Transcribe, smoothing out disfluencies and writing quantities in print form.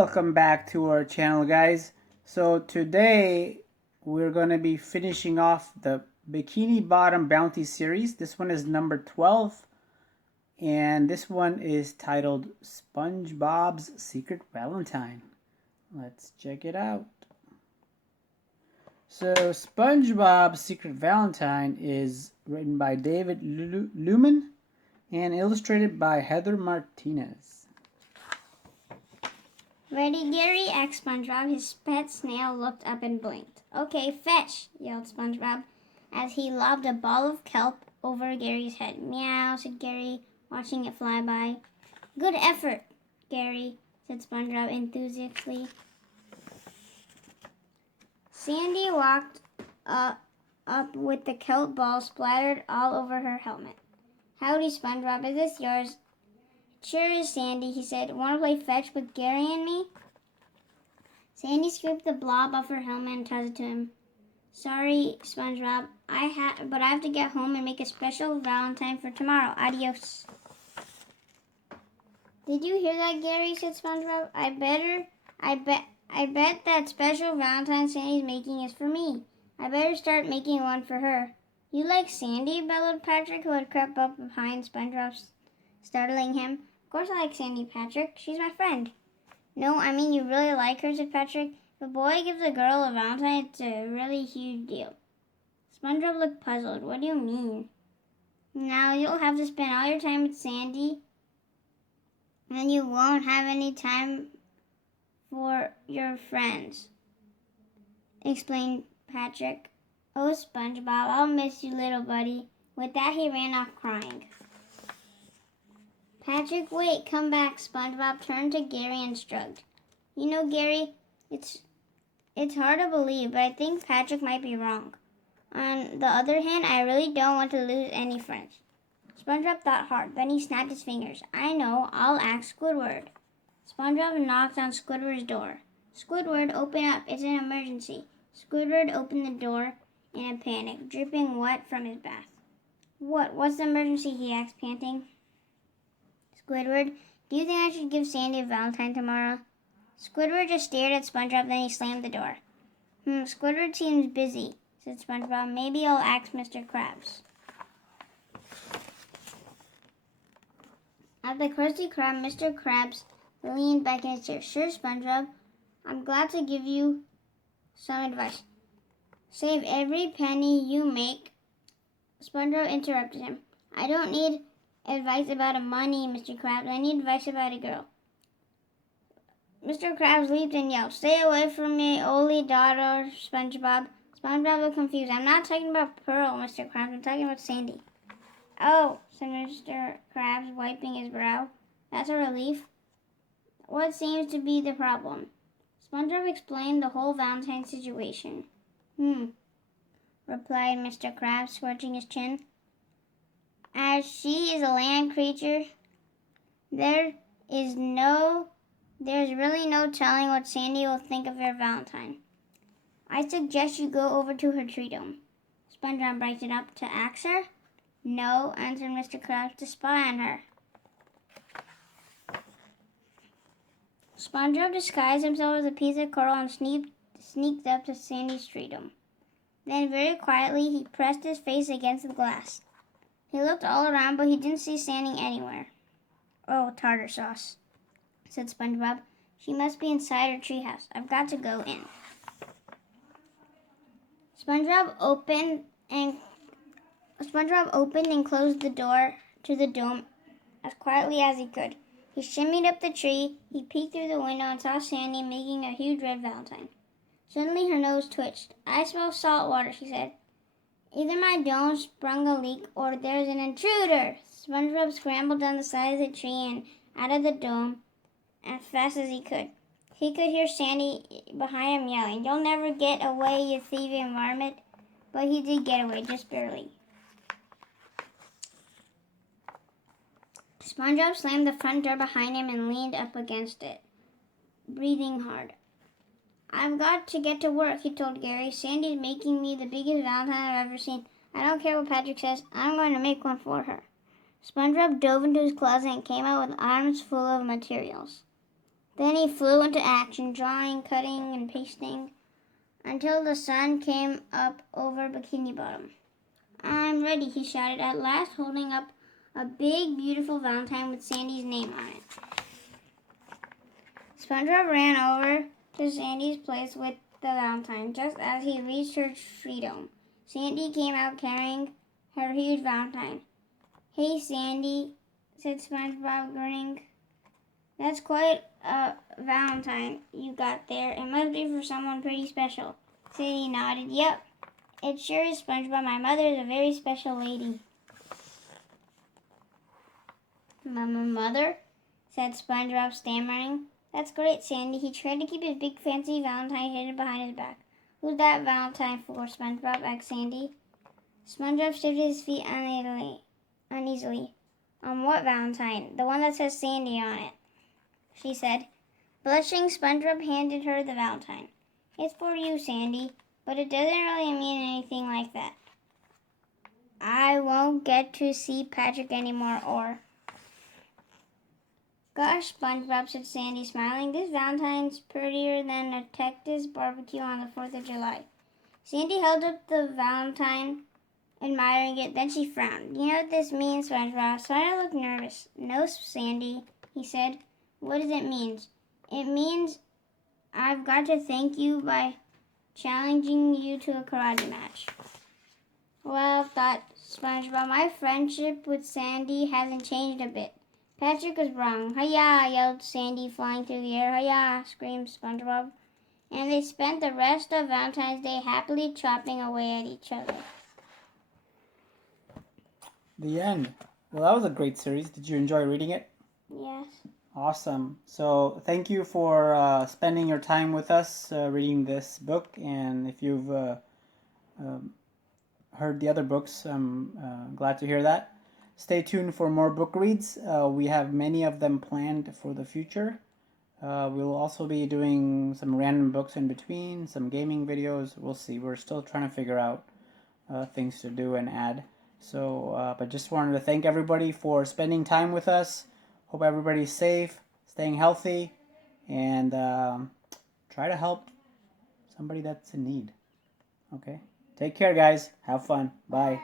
Welcome back to our channel, guys. So today we're going to be finishing off the Bikini Bottom Bounty series. This one is number 12, and this one is titled SpongeBob's Secret Valentine. Let's check it out. So SpongeBob's Secret Valentine is written by David Lewman and illustrated by Heather Martinez. Ready, Gary? asked SpongeBob. His pet snail looked up and blinked. Okay, fetch, yelled SpongeBob as he lobbed a ball of kelp over Gary's head. Meow, said Gary, watching it fly by. Good effort, Gary, said SpongeBob enthusiastically. Sandy walked up with the kelp ball splattered all over her helmet. Howdy, SpongeBob, is this yours? Sure is, Sandy, he said. Want to play fetch with Gary and me? Sandy scooped the blob off her helmet and tossed it to him. Sorry, SpongeBob, but I have to get home and make a special Valentine for tomorrow. Adios. Did you hear that, Gary? said SpongeBob. I bet that special Valentine Sandy's making is for me. I better start making one for her. You like Sandy? bellowed Patrick, who had crept up behind SpongeBob, startling him. Of course I like Sandy, Patrick. She's my friend. No, I mean you really like her, said Patrick. If a boy gives a girl a Valentine, it's a really huge deal. SpongeBob looked puzzled. What do you mean? Now you'll have to spend all your time with Sandy, and you won't have any time for your friends, explained Patrick. Oh, SpongeBob, I'll miss you, little buddy. With that, he ran off crying. Patrick, wait, come back, SpongeBob turned to Gary and shrugged. You know, Gary, it's hard to believe, but I think Patrick might be wrong. On the other hand, I really don't want to lose any friends. SpongeBob thought hard, then he snapped his fingers. I know, I'll ask Squidward. SpongeBob knocked on Squidward's door. Squidward, open up, it's an emergency. Squidward opened the door in a panic, dripping wet from his bath. What's the emergency, he asked, panting. Squidward, do you think I should give Sandy a Valentine tomorrow? Squidward just stared at SpongeBob, then he slammed the door. Squidward seems busy, said SpongeBob. Maybe I'll ask Mr. Krabs. At the Krusty Krab, Mr. Krabs leaned back in his chair. Sure, SpongeBob. I'm glad to give you some advice. Save every penny you make. SpongeBob interrupted him. I don't need advice about money, Mr. Krabs. I need advice about a girl. Mr. Krabs leaped and yelled, Stay away from me, only daughter, SpongeBob. SpongeBob looked confused. I'm not talking about Pearl, Mr. Krabs. I'm talking about Sandy. Oh, said Mr. Krabs, wiping his brow. That's a relief. What seems to be the problem? SpongeBob explained the whole Valentine situation. Replied Mr. Krabs, scratching his chin. As she is a land creature, there's really no telling what Sandy will think of your Valentine. I suggest you go over to her treedome. SpongeBob brightened up. To ask her? No, answered Mr. Krabs, to spy on her. SpongeBob disguised himself as a piece of coral and sneaked up to Sandy's treedome. Then very quietly he pressed his face against the glass. He looked all around, but he didn't see Sandy anywhere. Oh, tartar sauce, said SpongeBob. She must be inside her treehouse. I've got to go in. SpongeBob opened and closed the door to the dome as quietly as he could. He shimmied up the tree, he peeked through the window and saw Sandy making a huge red Valentine. Suddenly her nose twitched. I smell salt water, she said. Either my dome sprung a leak or there's an intruder. SpongeBob scrambled down the side of the tree and out of the dome as fast as he could. He could hear Sandy behind him yelling, You'll never get away, you thieving varmint. But he did get away, just barely. SpongeBob slammed the front door behind him and leaned up against it, breathing hard. I've got to get to work, he told Gary. Sandy's making me the biggest Valentine I've ever seen. I don't care what Patrick says. I'm going to make one for her. SpongeBob dove into his closet and came out with arms full of materials. Then he flew into action, drawing, cutting, and pasting, until the sun came up over Bikini Bottom. "I'm ready," he shouted at last, holding up a big, beautiful Valentine with Sandy's name on it. SpongeBob ran over to Sandy's place with the Valentine. Just as he reached her treedome, Sandy came out carrying her huge Valentine. "Hey, Sandy," said SpongeBob, grinning. "That's quite a Valentine you got there. It must be for someone pretty special." Sandy nodded. "Yep, it sure is, SpongeBob. My mother is a very special lady." "Mother?" said SpongeBob, stammering. "That's great, Sandy." He tried to keep his big fancy Valentine hidden behind his back. "Who's that Valentine for, SpongeBob?" asked Sandy. SpongeBob shifted his feet uneasily. "What Valentine?" "The one that says Sandy on it," she said. Blushing, SpongeBob handed her the Valentine. "It's for you, Sandy, but it doesn't really mean anything like that. I won't get to see Patrick anymore, or..." "Gosh, SpongeBob," said Sandy, smiling, "this Valentine's prettier than a Texas barbecue on the 4th of July. Sandy held up the Valentine, admiring it. Then she frowned. "You know what this means, SpongeBob?" SpongeBob looked nervous. "No, Sandy," he said. "What does it mean?" "It means I've got to thank you by challenging you to a karate match." "Well," thought SpongeBob, "my friendship with Sandy hasn't changed a bit. Patrick was wrong." "Hi-ya!" yelled Sandy, flying through the air. "Hi-ya!" screamed SpongeBob. And they spent the rest of Valentine's Day happily chopping away at each other. The end. Well, that was a great series. Did you enjoy reading it? Yes. Awesome. So thank you for spending your time with us reading this book. And if you've heard the other books, I'm glad to hear that. Stay tuned for more book reads. We have many of them planned for the future. We'll also be doing some random books in between, some gaming videos. We'll see. We're still trying to figure out things to do and add. So, but just wanted to thank everybody for spending time with us. Hope everybody's safe, staying healthy, and try to help somebody that's in need. Okay? Take care, guys. Have fun. Bye.